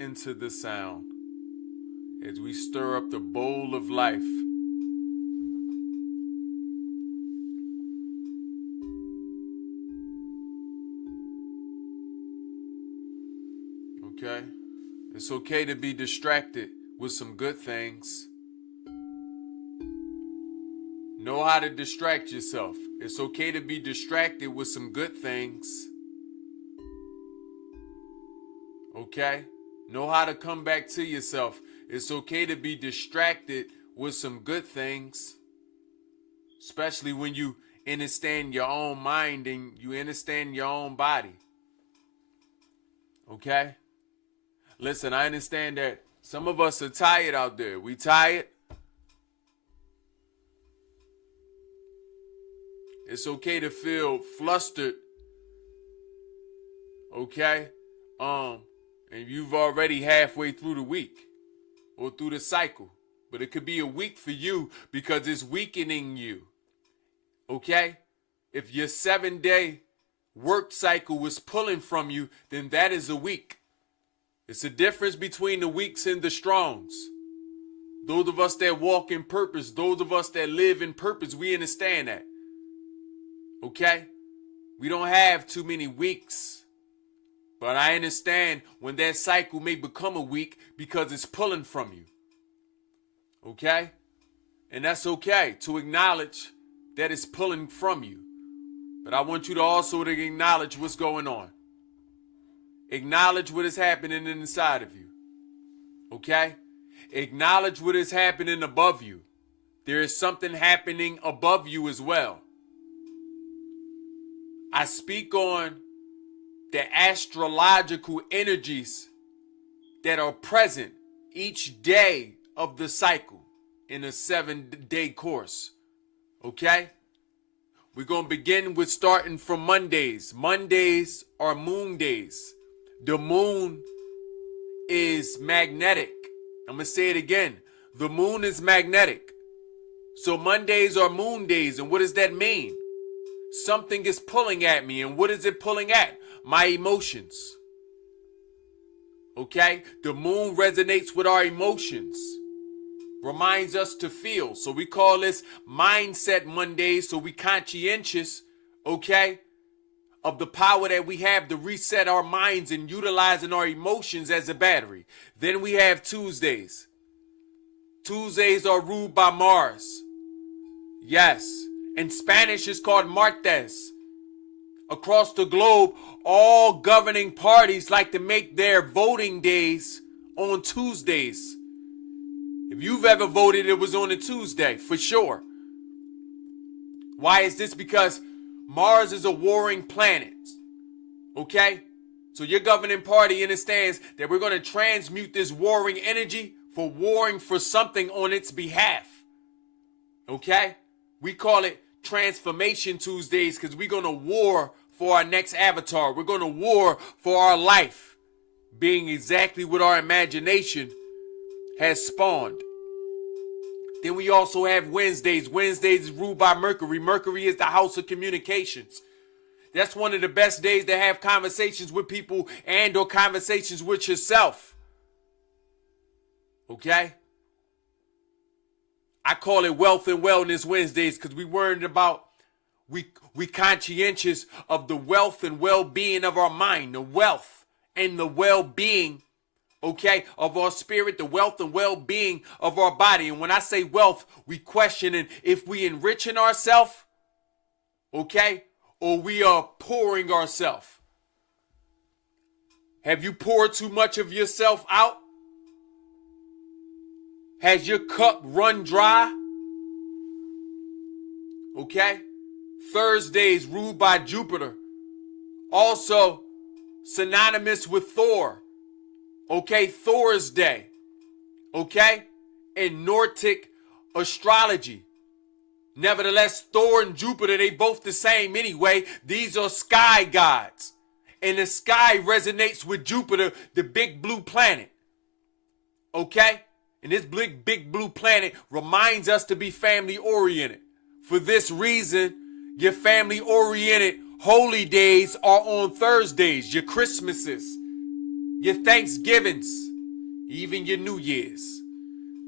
into the sound as we stir up the bowl of life. Okay? It's okay to be distracted with some good things. Know how to distract yourself. It's okay to be distracted with some good things. Okay? Know how to come back to yourself. It's okay to be distracted with some good things. Especially when you understand your own mind and you understand your own body. Okay? Listen, I understand that some of us are tired out there. We tired. It's okay to feel flustered. Okay? And you've already halfway through the week or through the cycle. But it could be a week for you because it's weakening you. Okay? If your 7-day work cycle was pulling from you, then that is a week. It's a difference between the weaks and the strongs. Those of us that walk in purpose, those of us that live in purpose, we understand that. Okay? We don't have too many weeks. But I understand when that cycle may become a week because it's pulling from you. Okay? And that's okay to acknowledge that it's pulling from you. But I want you to also to acknowledge what's going on. Acknowledge what is happening inside of you. Okay? Acknowledge what is happening above you. There is something happening above you as well. I speak on the astrological energies that are present each day of the cycle in a 7-day course. Okay? We're going to begin with starting from Mondays. Mondays are moon days. The moon is magnetic. I'm going to say it again. The moon is magnetic. So Mondays are moon days. And what does that mean? Something is pulling at me. And what is it pulling at? My emotions. Okay? The moon resonates with our emotions. Reminds us to feel. So we call this Mindset Mondays. So we conscientious, okay, of the power that we have to reset our minds and utilizing our emotions as a battery. Then we have Tuesdays. Tuesdays are ruled by Mars. Yes. In Spanish, it's called Martes. Across the globe, all governing parties like to make their voting days on Tuesdays. If you've ever voted, it was on a Tuesday, for sure. Why is this? Because Mars is a warring planet. Okay? So your governing party understands that we're going to transmute this warring energy for warring for something on its behalf. Okay? We call it Transformation Tuesdays because we're going to war for our next avatar. We're going to war for our life being exactly what our imagination has spawned. Then we also have Wednesdays. Wednesdays is ruled by Mercury. Mercury is the house of communications. That's one of the best days to have conversations with people and or conversations with yourself. Okay? I call it Wealth and Wellness Wednesdays because we worried about, we conscientious of the wealth and well-being of our mind, the wealth and the well-being, okay, of our spirit, the wealth and well-being of our body. And when I say wealth, we questioning if we enriching ourselves, okay, or we are pouring ourselves. Have you poured too much of yourself out? Has your cup run dry? Okay? Thursdays ruled by Jupiter. Also synonymous with Thor. Okay? Thor's Day. Okay? In Nordic astrology. Nevertheless, Thor and Jupiter, they both the same anyway. These are sky gods. And the sky resonates with Jupiter, the big blue planet. Okay? And this big blue planet reminds us to be family oriented. For this reason, your family oriented holy days are on Thursdays, your Christmases. your Thanksgivings, even your New Year's.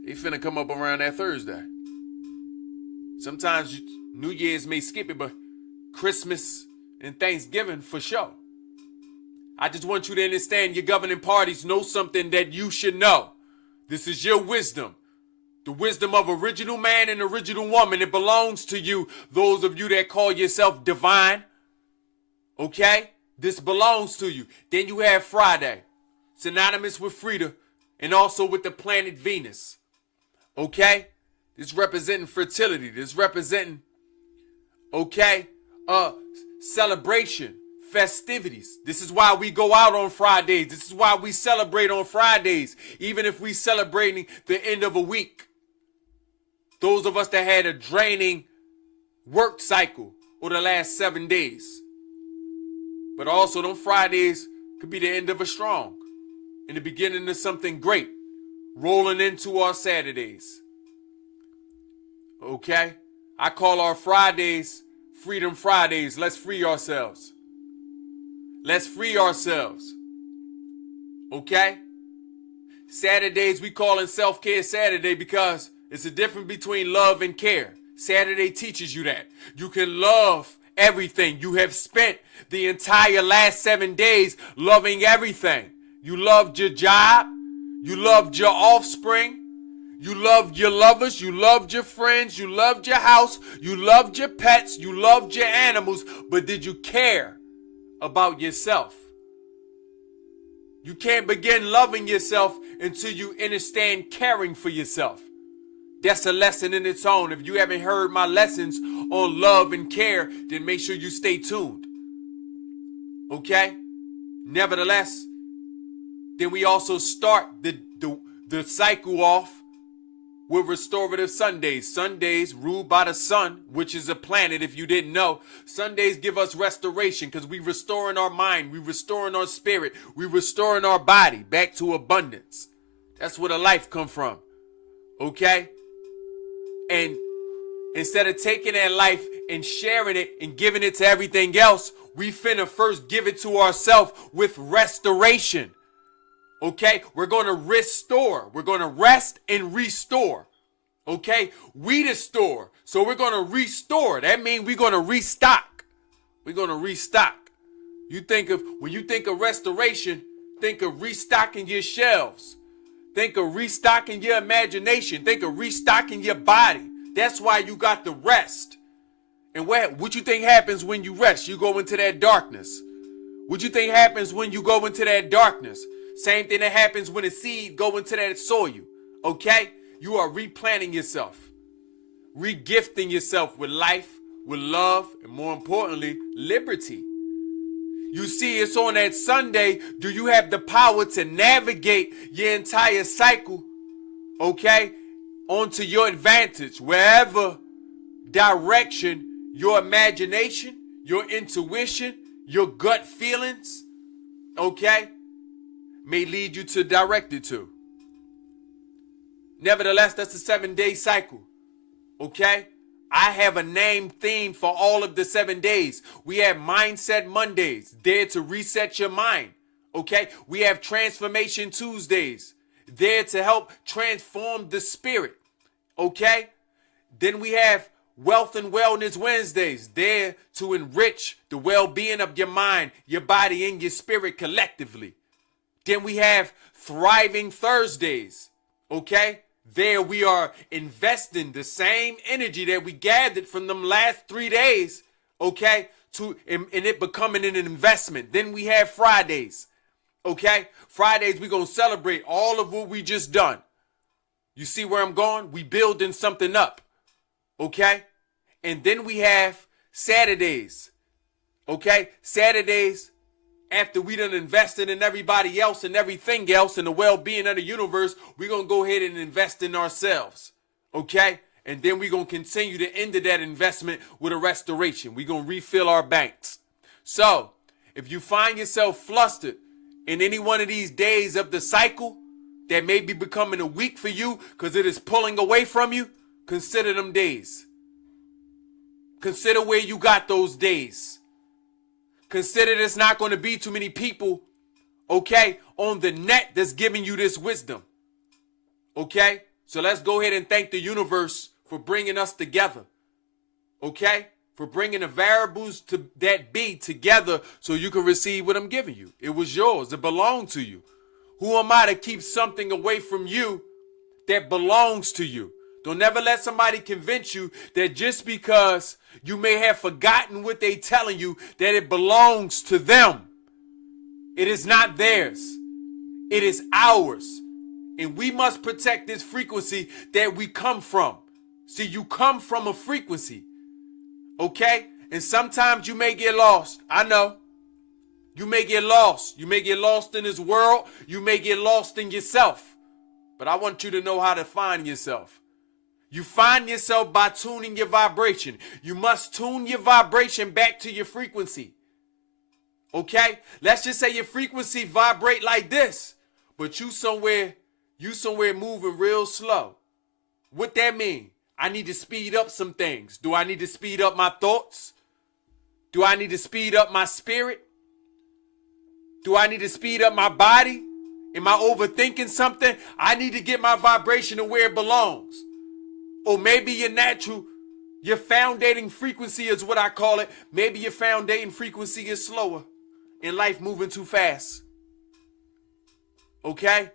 They finna come up around that Thursday. Sometimes New Year's may skip it, but Christmas and Thanksgiving for sure. I just want you to understand your governing parties know something that you should know. This is your wisdom. The wisdom of original man and original woman. It belongs to you, those of you that call yourself divine. Okay? This belongs to you. Then you have Friday, synonymous with Frida and also with the planet Venus. Okay? This representing fertility. This representing, okay, celebration, festivities. This is why we go out on Fridays. This is why we celebrate on Fridays, even if we celebrating the end of a week. Those of us that had a draining work cycle over the last 7 days. But also, them Fridays could be the end of a strong and the beginning of something great, rolling into our Saturdays. Okay? I call our Fridays Freedom Fridays. Let's free ourselves. Let's free ourselves. Okay? Saturdays we call in Self-Care Saturday because it's a difference between love and care. Saturday teaches you that. You can love everything. You have spent the entire last 7 days loving everything. You loved your job. You loved your offspring. You loved your lovers. You loved your friends. You loved your house. You loved your pets. You loved your animals. But did you care about yourself? You can't begin loving yourself until you understand caring for yourself. That's a lesson in its own. If you haven't heard my lessons on love and care, then make sure you stay tuned. Okay? Nevertheless, then we also start the cycle off with restorative Sundays. Sundays ruled by the sun, which is a planet if you didn't know. Sundays give us restoration because we restoring our mind, we restoring our spirit, we restoring our body back to abundance. That's where the life come from. Okay? And instead of taking that life and sharing it and giving it to everything else, we finna first give it to ourselves with restoration. Okay? We're going to restore. We're going to rest and restore. Okay? We the store. So we're going to restore. That means we're going to restock. We're going to restock. When you think of restoration, think of restocking your shelves. Think of restocking your imagination. Think of restocking your body. That's why you got to rest. And what you think happens when you rest? You go into that darkness. What you think happens when you go into that darkness? Same thing that happens when a seed go into that soil. Okay? You are replanting yourself. Regifting yourself with life, with love, and more importantly, liberty. You see, it's on that Sunday, do you have the power to navigate your entire cycle, okay, onto your advantage, wherever direction your imagination, your intuition, your gut feelings, okay, may lead you to direct it to. Nevertheless, that's a 7-day cycle, okay? I have a named theme for all of the 7 days. We have Mindset Mondays, there to reset your mind. Okay? We have Transformation Tuesdays, there to help transform the spirit. Okay? Then we have Wealth and Wellness Wednesdays, there to enrich the well-being of your mind, your body, and your spirit collectively. Then we have Thriving Thursdays. Okay? There we are investing the same energy that we gathered from them last 3 days, okay, and it becoming an investment. Then we have Fridays, okay? Fridays, we're going to celebrate all of what we just done. You see where I'm going? We building something up, okay? And then we have Saturdays, okay? Saturdays, after we done invested in everybody else and everything else and the well-being of the universe, we're going to go ahead and invest in ourselves, okay? And then we're going to continue the end of that investment with a restoration. We're going to refill our banks. So, if you find yourself flustered in any one of these days of the cycle that may be becoming a week for you because it is pulling away from you, consider them days. Consider where you got those days. Consider there's not going to be too many people, okay, on the net that's giving you this wisdom. Okay? So let's go ahead and thank the universe for bringing us together. Okay? For bringing the variables to that be together so you can receive what I'm giving you. It was yours. It belonged to you. Who am I to keep something away from you that belongs to you? Don't never let somebody convince you that just because you may have forgotten what they telling you, that it belongs to them. It is not theirs. It is ours. And we must protect this frequency that we come from. See, you come from a frequency. Okay? And sometimes you may get lost. I know. You may get lost. You may get lost in this world. You may get lost in yourself. But I want you to know how to find yourself. You find yourself by tuning your vibration. You must tune your vibration back to your frequency. Okay? Let's just say your frequency vibrate like this. But you somewhere moving real slow. What that mean? I need to speed up some things. Do I need to speed up my thoughts? Do I need to speed up my spirit? Do I need to speed up my body? Am I overthinking something? I need to get my vibration to where it belongs. Or maybe your foundating frequency is what I call it. Maybe your foundating frequency is slower and life moving too fast. Okay?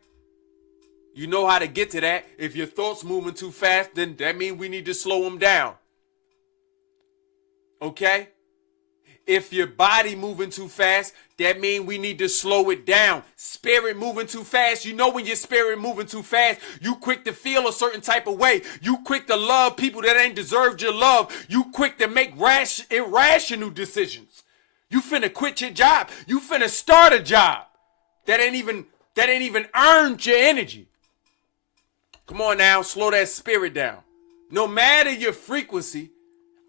You know how to get to that. If your thoughts moving too fast, then that means we need to slow them down. Okay? If your body moving too fast, that means we need to slow it down. Spirit moving too fast. You know when your spirit moving too fast, you quick to feel a certain type of way. You quick to love people that ain't deserved your love. You quick to make irrational decisions. You finna quit your job. You finna start a job that ain't even earned your energy. Come on now, slow that spirit down. No matter your frequency,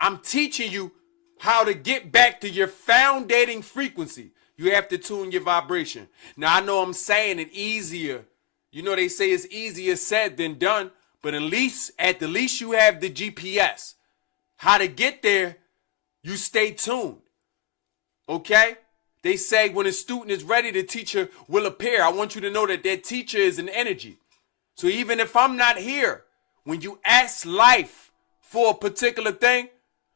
I'm teaching you how to get back to your foundating frequency. You have to tune your vibration. Now, I know I'm saying it easier. You know, they say it's easier said than done, but at the least you have the GPS. How to get there, you stay tuned. Okay? They say when a student is ready, the teacher will appear. I want you to know that that teacher is an energy. So even if I'm not here, when you ask life for a particular thing,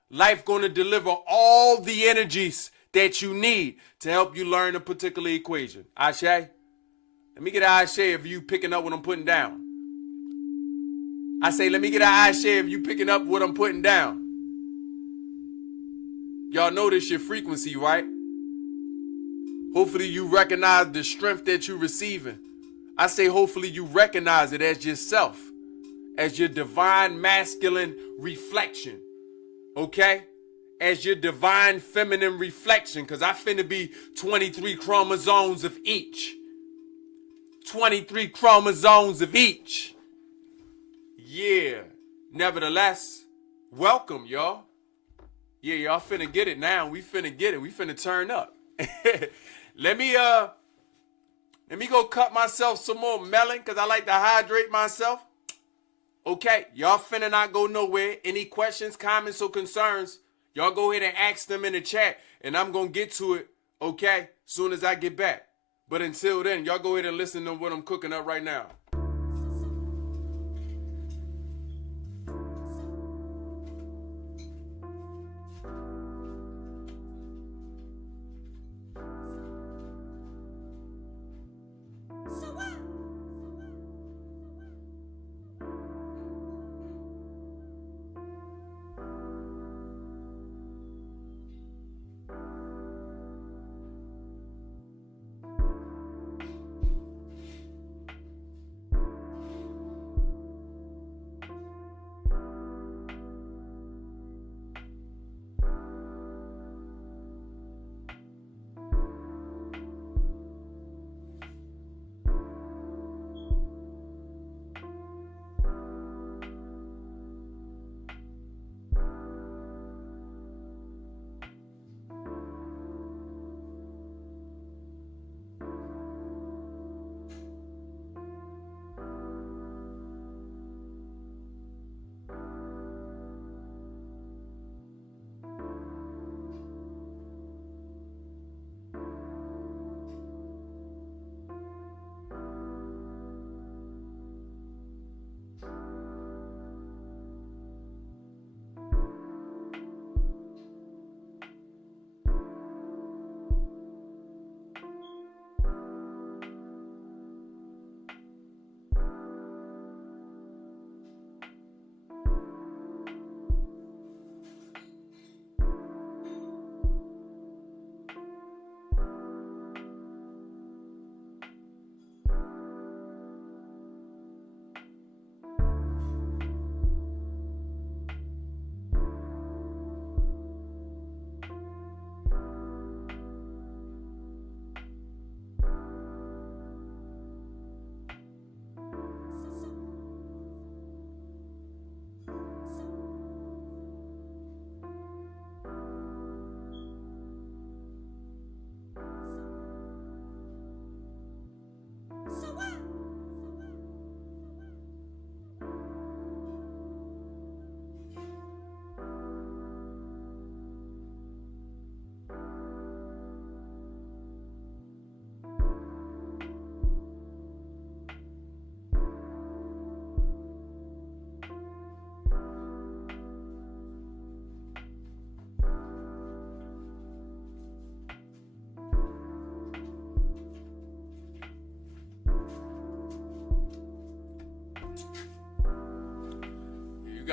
life going to deliver all the energies that you need to help you learn a particular equation. Ashe? Let me get an Ashe of you picking up what I'm putting down. I say, let me get an Ashe of you picking up what I'm putting down. Y'all notice your frequency, right? Hopefully you recognize the strength that you're receiving. I say hopefully you recognize it as yourself, as your divine masculine reflection. Okay? As your divine feminine reflection, because I finna be 23 chromosomes of each. 23 chromosomes of each. Yeah. Nevertheless, welcome, y'all. Yeah, y'all finna get it now. We finna get it. We finna turn up. Let me go cut myself some more melon, because I like to hydrate myself. Okay, y'all finna not go nowhere. Any questions, comments, or concerns, y'all go ahead and ask them in the chat, and I'm going to get to it, okay, soon as I get back. But until then, y'all go ahead and listen to what I'm cooking up right now.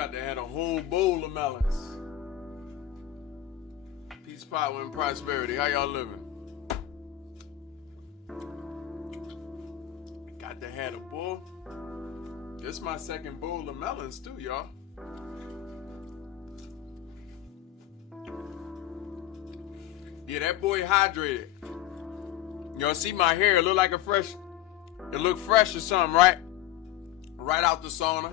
got to have a whole bowl of melons. Peace, power, and prosperity. How y'all living? Got to have a bowl. This is my second bowl of melons too, y'all. Yeah, that boy hydrated. Y'all see my hair? It look like it look fresh or something, right? Right out the sauna.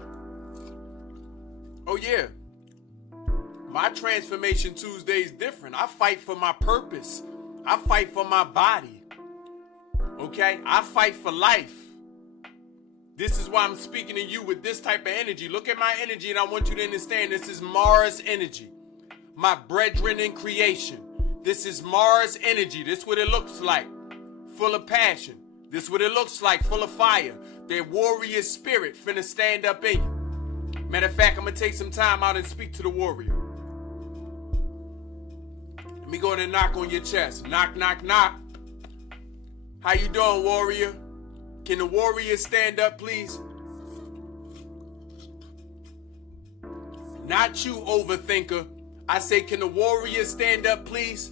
Oh yeah. My Transformation Tuesday is different. I fight for my purpose. I fight for my body. Okay? I fight for life. This is why I'm speaking to you with this type of energy. Look at my energy and I want you to understand this is Mars energy. My brethren in creation. This is Mars energy. This is what it looks like. Full of passion. This is what it looks like. Full of fire. Their warrior spirit finna stand up in you. Matter of fact, I'm gonna take some time out and speak to the warrior. Let me go ahead and knock on your chest. Knock, knock, knock. How you doing, warrior? Can the warrior stand up, please? Not you, overthinker. I say, can the warrior stand up, please?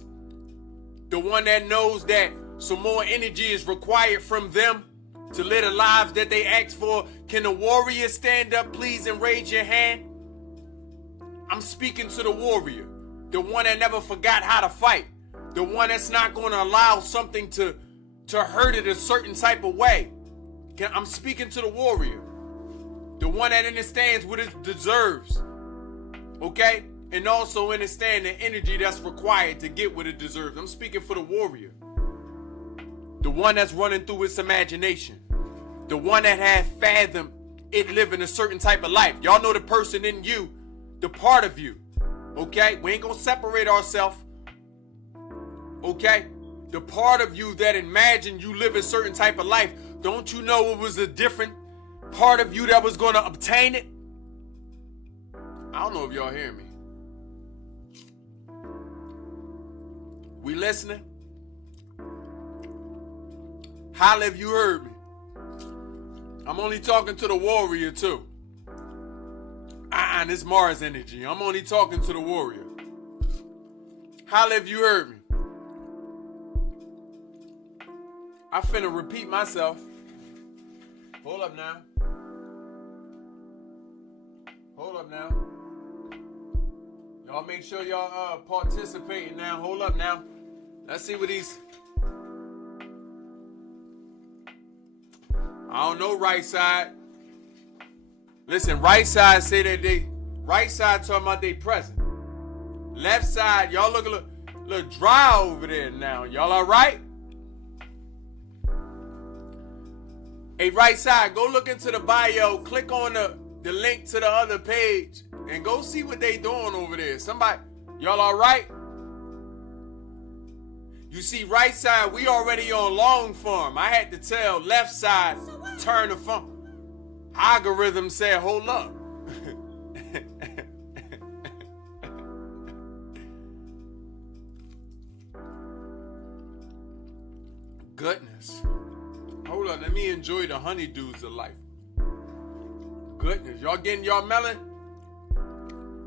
The one that knows that some more energy is required from them to live the lives that they asked for. Can the warrior stand up, please, and raise your hand? I'm speaking to the warrior. The one that never forgot how to fight. The one that's not going to allow something to hurt it a certain type of way. I'm speaking to the warrior. The one that understands what it deserves. Okay? And also understand the energy that's required to get what it deserves. I'm speaking for the warrior. The one that's running through its imagination. The one that has fathomed it living a certain type of life. Y'all know the person in you, the part of you. Okay? We ain't gonna separate ourselves. Okay? The part of you that imagined you live a certain type of life. Don't you know it was a different part of you that was gonna obtain it? I don't know if y'all hear me. We listening? Holla if you heard me. I'm only talking to the warrior too. This Mars energy. I'm only talking to the warrior. Holla if you heard me. I finna repeat myself. Hold up now. Hold up now. Y'all make sure y'all participating now. Hold up now. Let's see what these... I don't know, right side. Listen, right side say that right side talking about they present. Left side, y'all look a little dry over there now. Y'all all right? Hey, right side, go look into the bio. Click on the link to the other page and go see what they doing over there. Somebody, y'all all right? You see, right side, we already on long form. I had to tell left side, turn the phone. Algorithm said, hold up. Goodness. Hold on, let me enjoy the honeydews of life. Goodness, y'all getting y'all melon?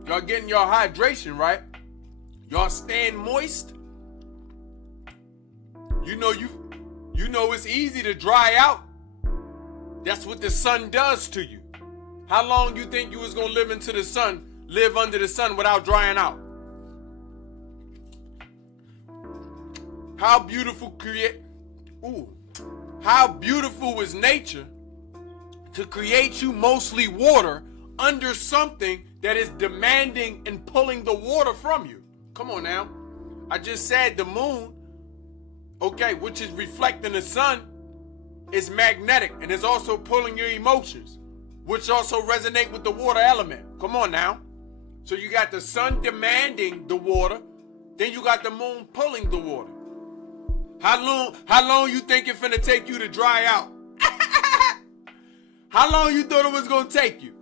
Y'all getting y'all hydration, right? Y'all staying moist? You know it's easy to dry out. That's what the sun does to you. How long you think you was gonna live under the sun without drying out? How beautiful How beautiful is nature to create you mostly water under something that is demanding and pulling the water from you. Come on now. I just said the moon, okay, which is reflecting the sun, is magnetic and is also pulling your emotions, which also resonate with the water element. Come on now. So you got the sun demanding the water, then you got the moon pulling the water. How long you think it's finna take you to dry out? How long you thought it was gonna take you?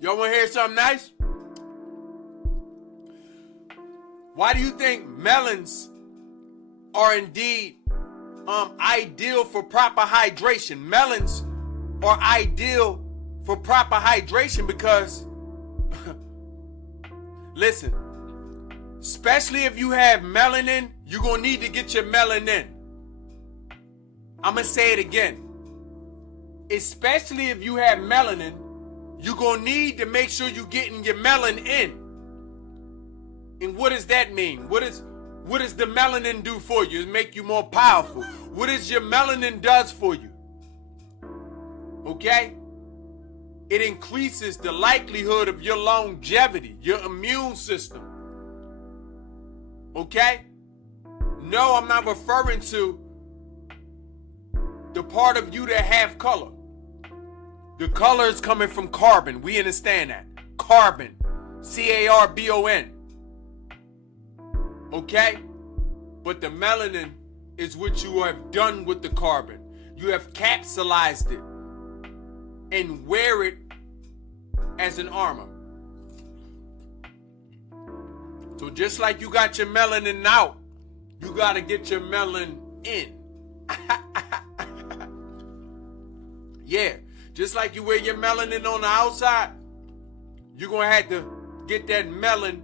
Y'all wanna hear something nice? Why do you think melons are indeed ideal for proper hydration? Melons are ideal for proper hydration because, listen, especially if you have melanin, you're going to need to get your melanin. I'm going to say it again. Especially if you have melanin, you're going to need to make sure you're getting your melanin in. And what does that mean? What does the melanin do for you? It make you more powerful. What does your melanin does for you? Okay? It increases the likelihood of your longevity, your immune system. Okay? No, I'm not referring to the part of you that have color. The color is coming from carbon. We understand that. Carbon. C-A-R-B-O-N. Okay? But the melanin is what you have done with the carbon. You have capsulized it and wear it as an armor. So just like you got your melanin out, you got to get your melanin in. Yeah, just like you wear your melanin on the outside, you're going to have to get that melanin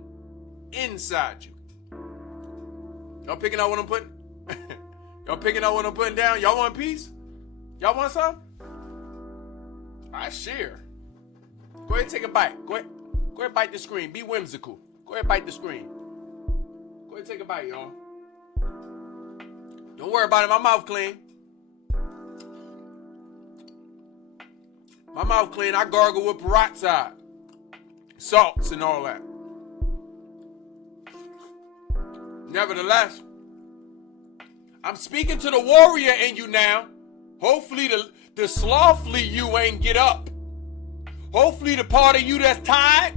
inside you. Y'all picking out what I'm putting? Y'all picking out what I'm putting down? Y'all want a piece? Y'all want some? I share. Go ahead and take a bite. Go ahead bite the screen. Be whimsical. Go ahead bite the screen. Go ahead take a bite, y'all. Don't worry about it. My mouth clean. My mouth clean. I gargle with peroxide, salts, and all that. Nevertheless, I'm speaking to the warrior in you now. Hopefully the slothly you ain't get up. Hopefully the part of you that's tired.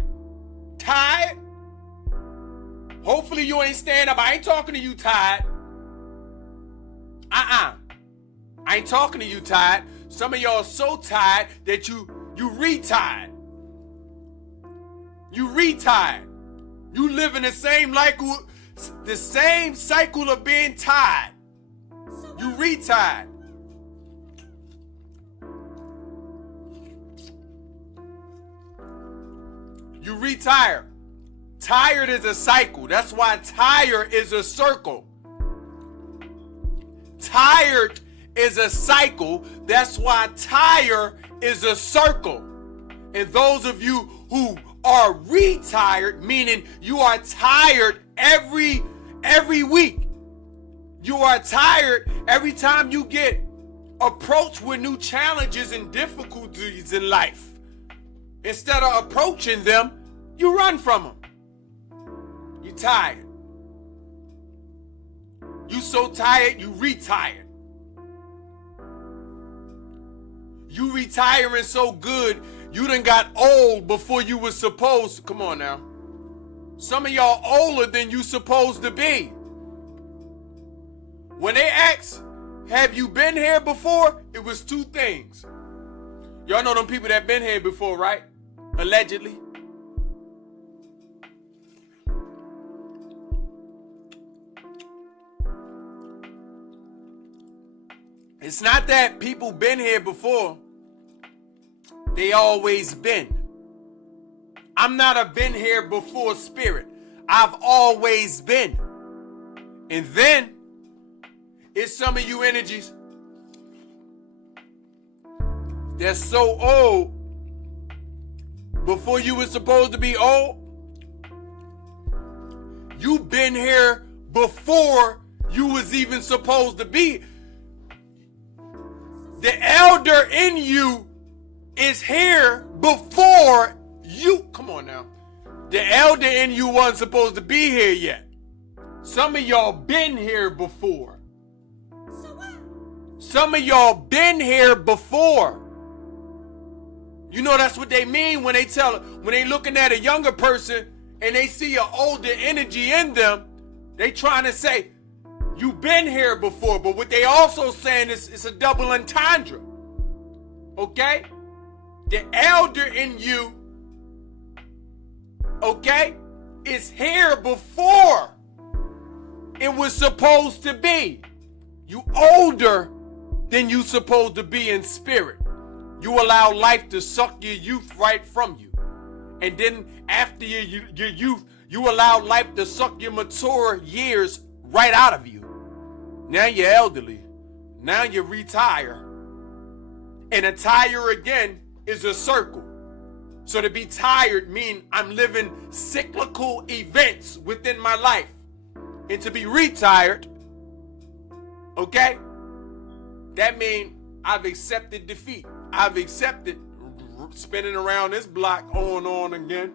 Hopefully you ain't stand up. I ain't talking to you tired. I ain't talking to you tired. Some of y'all are so tired that you retired. You retired. You live in the same cycle of being tired. You retired. You retire. Tired is a cycle. That's why tire is a circle. Tired is a cycle. That's why tire is a circle. And those of you who are retired, meaning you are tired every week. You are tired every time you get approached with new challenges and difficulties in life. Instead of approaching them, you run from them. You're tired. You so tired, you retired. You retiring so good, you done got old before you was supposed to. Come on now. Some of y'all older than you supposed to be. When they asked, have you been here before? It was two things. Y'all know them people that been here before, right? Allegedly. It's not that people been here before. They always been. I'm not a been here before spirit. I've always been. And then it's some of you energies that's so old before you were supposed to be old. You've been here before you was even supposed to be. The elder in you is here before you. Come on now. The elder in you wasn't supposed to be here yet. Some of y'all been here before. Some of y'all been here before. You know that's what they mean when they looking at a younger person and they see an older energy in them. They trying to say, you've been here before, but what they also saying is it's a double entendre. Okay? The elder in you, okay, is here before it was supposed to be. You older than you supposed to be in spirit. You allow life to suck your youth right from you. And then after your youth, you allow life to suck your mature years right out of you. Now you're elderly. Now you retire. And a tire again is a circle. So to be tired means I'm living cyclical events within my life. And to be retired, okay, that means I've accepted defeat. I've accepted spinning around this block on again.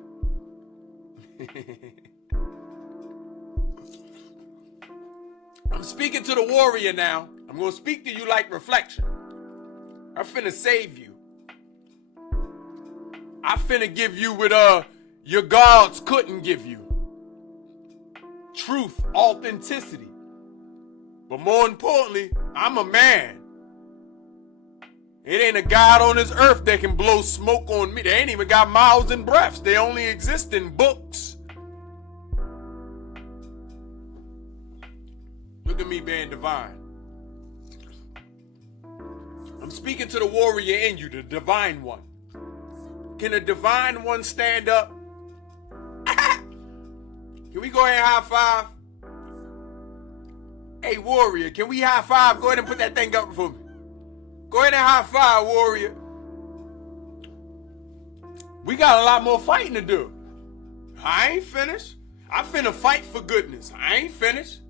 I'm speaking to the warrior now. I'm going to speak to you like reflection. I'm finna save you. I finna give you what your gods couldn't give you. Truth, authenticity. But more importantly, I'm a man. It ain't a God on this earth that can blow smoke on me. They ain't even got mouths and breaths. They only exist in books. Look at me being divine. I'm speaking to the warrior in you, the divine one. Can the divine one stand up? Can we go ahead and high five? Hey, warrior, can we high five? Go ahead and put that thing up for me. Go ahead and high five, warrior. We got a lot more fighting to do. I ain't finished. I finna fight for goodness. I ain't finished.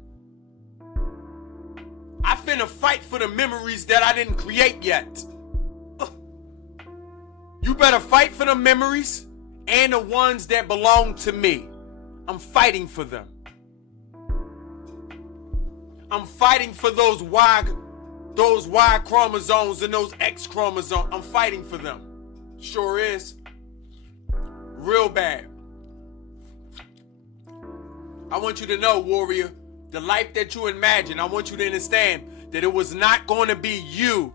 I finna fight for the memories that I didn't create yet. You better fight for the memories and the ones that belong to me. I'm fighting for them. I'm fighting for those Y chromosomes and those X chromosomes. I'm fighting for them. Sure is. Real bad. I want you to know, warrior, the life that you imagine, I want you to understand that it was not going to be you.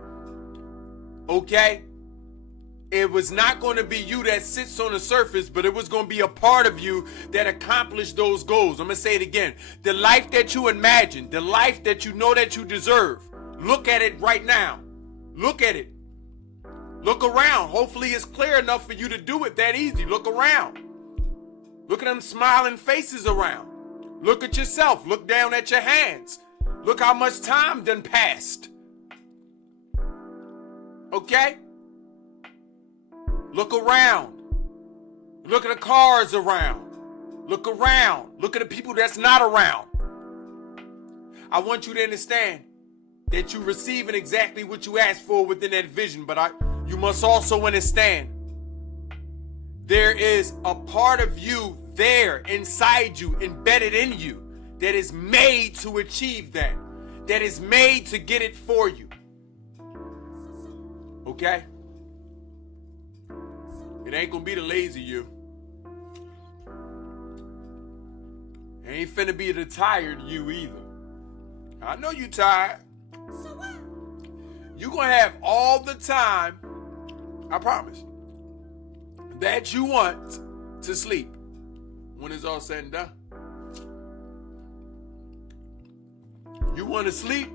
Okay? It was not going to be you that sits on the surface, but it was going to be a part of you that accomplished those goals. I'm going to say it again. The life that you imagine, the life that you know that you deserve, look at it right now. Look at it. Look around. Hopefully it's clear enough for you to do it that easy. Look around. Look at them smiling faces around. Look at yourself. Look down at your hands. Look how much time done passed. Okay? Look around. Look at the cars around. Look around. Look at the people that's not around. I want you to understand that you're receiving exactly what you asked for within that vision, but you must also understand there is a part of you there inside you, embedded in you, that is made to achieve that is made to get it for you. Okay? It ain't gonna be the lazy you. It ain't finna be the tired you either. I know you tired. So what? You gonna have all the time, I promise, that you want to sleep when it's all said and done. You want to sleep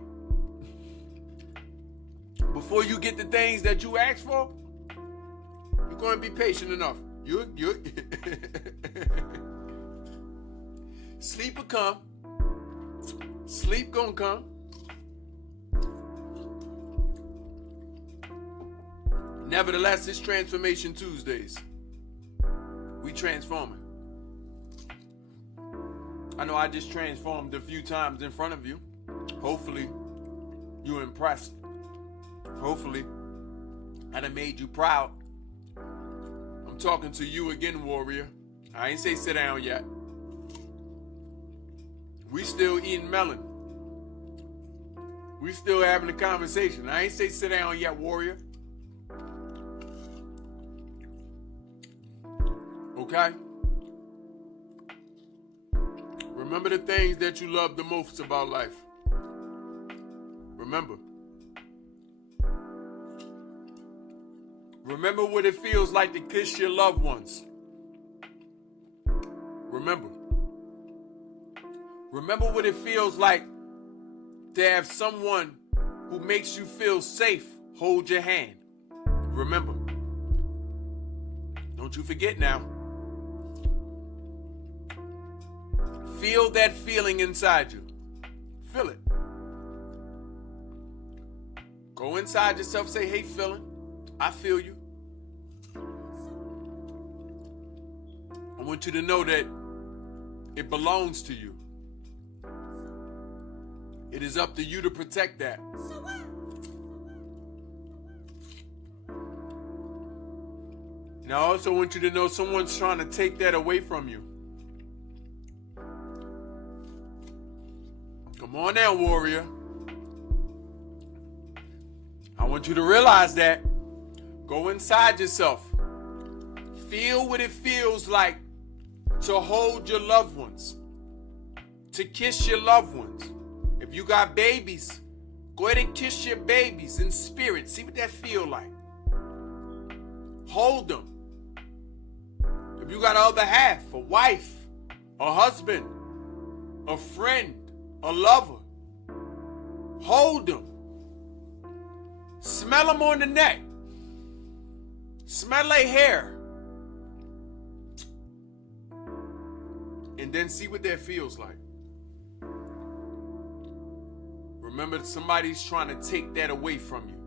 before you get the things that you asked for? You're going to be patient enough. You Sleep will come. Sleep gonna come. Nevertheless, it's Transformation Tuesdays. We transforming. I know I just transformed a few times in front of you. Hopefully, you're impressed. Hopefully, I done made you proud. I'm talking to you again, warrior. I ain't say sit down yet. We still eating melon. We still having a conversation. I ain't say sit down yet, warrior. Okay? Remember the things that you love the most about life. Remember. Remember what it feels like to kiss your loved ones. Remember. Remember what it feels like to have someone who makes you feel safe hold your hand. Remember, don't you forget now. Feel that feeling inside you. Feel it. Go inside yourself, say, hey, feeling, I feel you. I want you to know that it belongs to you. It is up to you to protect that. And I also want you to know someone's trying to take that away from you. Come on now, warrior. I want you to realize that. Go inside yourself. Feel what it feels like to hold your loved ones, to kiss your loved ones. If you got babies, go ahead and kiss your babies in spirit. See what that feel like. Hold them. If you got other half, a wife, a husband, a friend, a lover, hold them. Smell them on the neck. Smell their hair. And then see what that feels like. Remember, somebody's trying to take that away from you.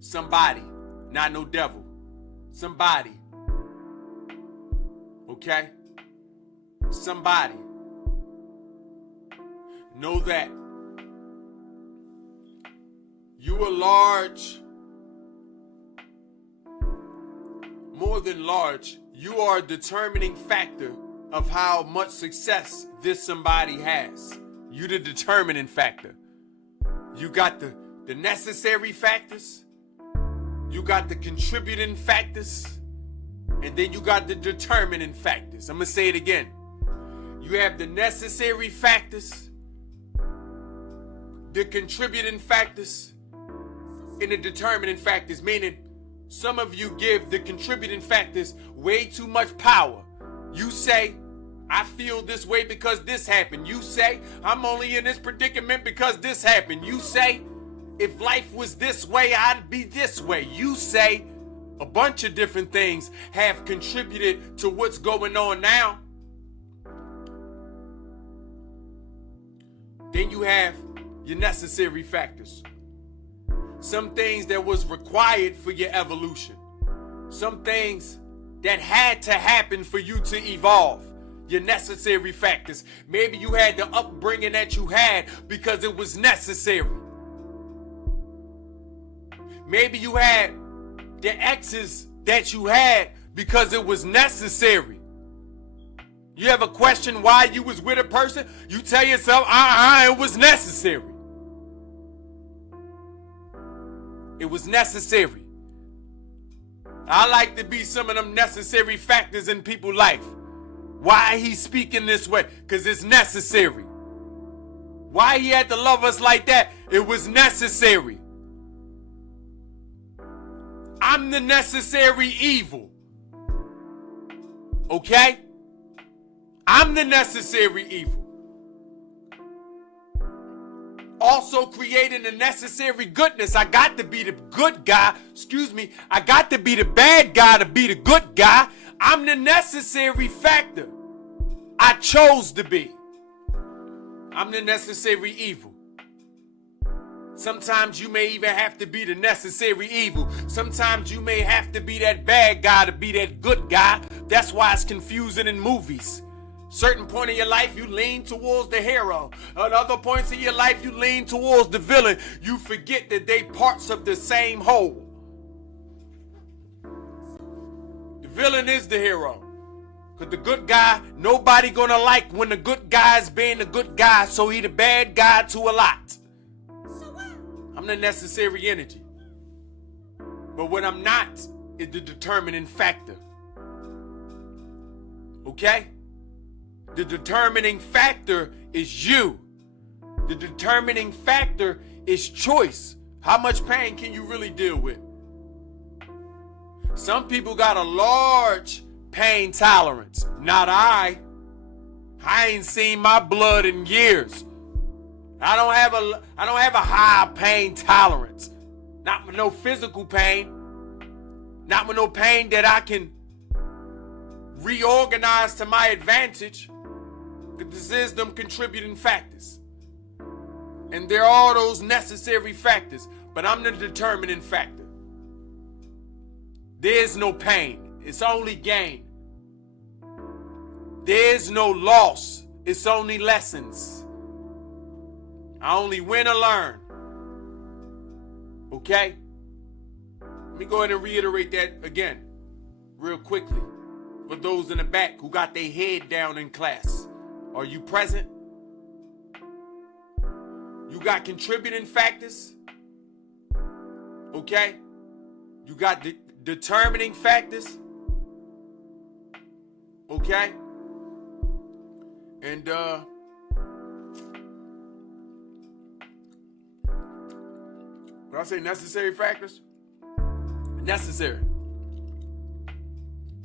Somebody, not no devil. Somebody. Okay? Somebody. Know that you are large, more than large, you are a determining factor of how much success this somebody has. You the determining factor. You got the necessary factors, you got the contributing factors, and then you got the determining factors. I'm gonna say it again. You have the necessary factors, the contributing factors, and the determining factors, meaning some of you give the contributing factors way too much power. You say, I feel this way because this happened. You say, I'm only in this predicament because this happened. You say, if life was this way, I'd be this way. You say a bunch of different things have contributed to what's going on now. Then you have your necessary factors. Some things that was required for your evolution. Some things that had to happen for you to evolve. Your necessary factors. Maybe you had the upbringing that you had because it was necessary. Maybe you had the exes that you had because it was necessary. You ever question why you was with a person? You tell yourself, it was necessary. It was necessary. I like to be some of them necessary factors in people's life. Why he speaking this way? Because it's necessary. Why he had to love us like that? It was necessary. I'm the necessary evil. Okay? I'm the necessary evil. Also creating the necessary goodness. I got to be the good guy. I got to be the bad guy to be the good guy. I'm the necessary factor. I chose to be. I'm the necessary evil. Sometimes you may even have to be the necessary evil. Sometimes you may have to be that bad guy to be that good guy. That's why it's confusing in movies. Certain point in your life, you lean towards the hero. At other points in your life, you lean towards the villain. You forget that they parts of the same whole. The villain is the hero. Because the good guy, nobody gonna like when the good guy is being the good guy, so he the bad guy to a lot. I'm the necessary energy. But what I'm not is the determining factor. Okay? The determining factor is you. The determining factor is choice. How much pain can you really deal with? Some people got a large pain tolerance. Not I. I ain't seen my blood in years. I don't have a high pain tolerance. Not with no physical pain. Not with no pain that I can reorganize to my advantage. But this is them contributing factors. And there are those necessary factors. But I'm the determining factor. There's no pain. It's only gain. There's no loss. It's only lessons. I only win or learn. Okay? Let me go ahead and reiterate that again, real quickly. For those in the back who got their head down in class. Are you present? You got contributing factors. Okay? You got determining factors. Okay? And what I say, necessary factors? Necessary.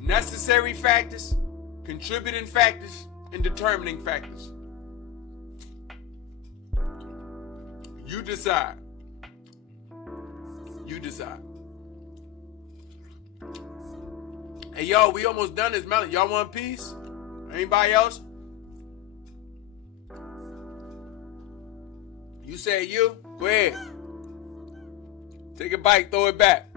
Necessary factors, contributing factors, and determining factors. You decide. You decide. Hey, y'all, we almost done this melon. Y'all want a piece? Anybody else? You say you? Go ahead. Take a bite, throw it back.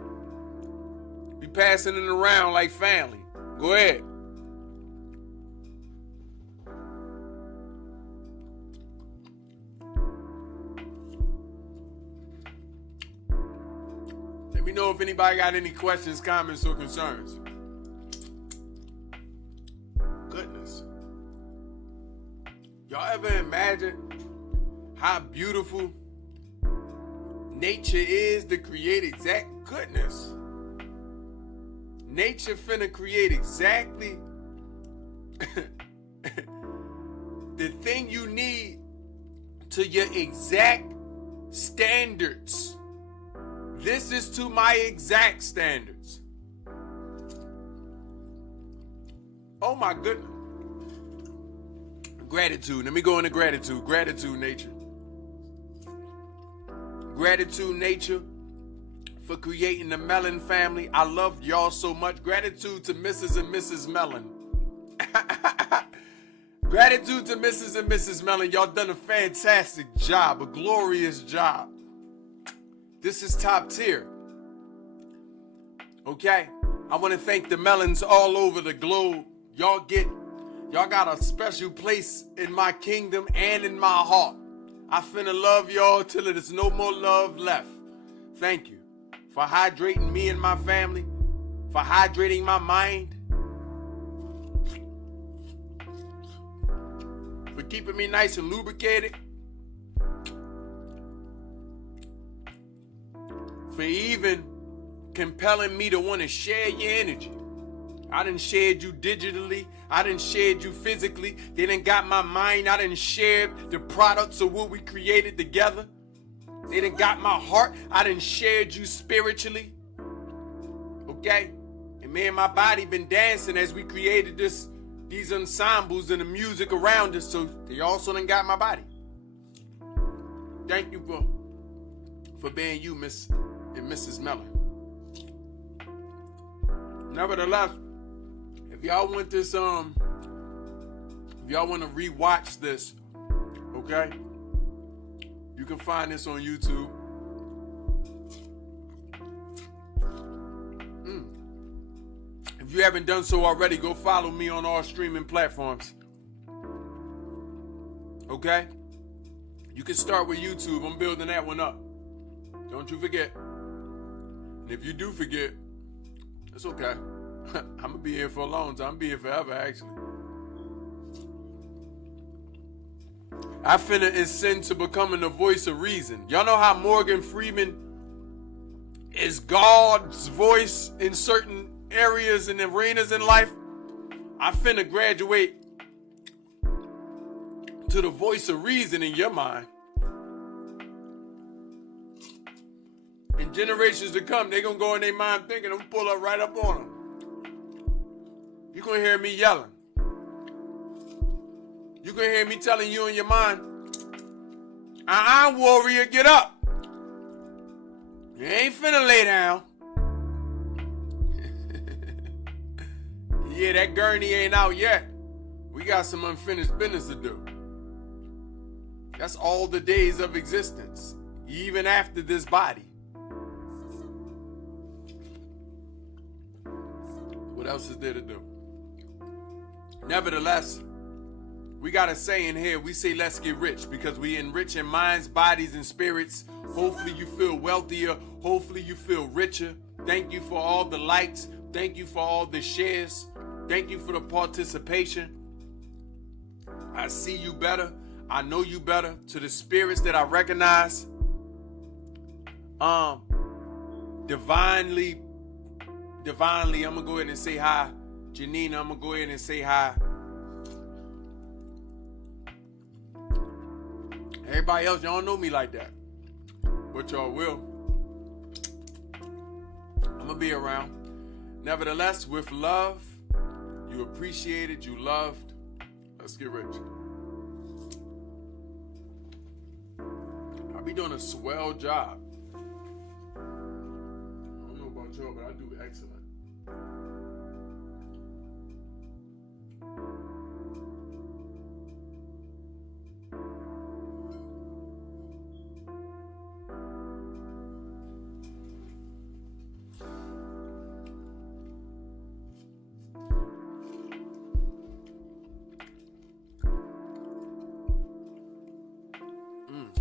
Be passing it around like family. Go ahead. Let me know if anybody got any questions, comments, or concerns. Goodness. Y'all ever imagine how beautiful nature is to create exact goodness? Nature finna create exactly the thing you need to your exact standards. This is to my exact standards. Oh my goodness. Gratitude. Let me go into gratitude. Gratitude, nature. Gratitude, nature, for creating the Melon family. I love y'all so much. Gratitude to Mrs. and Mrs. Melon. Gratitude to Mrs. and Mrs. Melon. Y'all done a fantastic job, a glorious job. This is top tier. Okay? I want to thank the Melons all over the globe. Y'all got a special place in my kingdom and in my heart. I finna love y'all till there's no more love left. Thank you for hydrating me and my family, for hydrating my mind, for keeping me nice and lubricated, for even compelling me to want to share your energy. I done shared you digitally. I done shared you physically. They done got my mind. I done shared the products of what we created together. They done got my heart. I done shared you spiritually. Okay? And me and my body been dancing as we created these ensembles and the music around us. So they also done got my body. Thank you for being you, Miss and Mrs. Mellon. Nevertheless, if y'all want this, if y'all want to rewatch this, okay, you can find this on YouTube. If you haven't done so already, go follow me on all streaming platforms. Okay? You can start with YouTube. I'm building that one up. Don't you forget. And if you do forget, it's okay. I'm going to be here for a long time. I'm be here forever, actually. I finna ascend to becoming the voice of reason. Y'all know how Morgan Freeman is God's voice in certain areas and arenas in life? I finna graduate to the voice of reason in your mind. In generations to come, they're going to go in their mind thinking, I'm going to pull up right up on them. You're going to hear me yelling. You're going to hear me telling you in your mind, warrior, get up. You ain't finna lay down. Yeah, that gurney ain't out yet. We got some unfinished business to do. That's all the days of existence, even after this body. What else is there to do? Nevertheless, we got a saying here. We say, let's get rich, because we enrich in minds, bodies, and spirits. Hopefully you feel wealthier. Hopefully you feel richer. Thank you for all the likes. Thank you for all the shares. Thank you for the participation. I see you better. I know you better. To the spirits that I recognize, divinely, I'm gonna go ahead and say hi. Janina, I'm gonna go ahead and say hi. Everybody else, y'all don't know me like that, but y'all will. I'm gonna be around. Nevertheless, with love, you appreciated, you loved. Let's get rich. I be doing a swell job. I don't know about y'all, but I do excellent.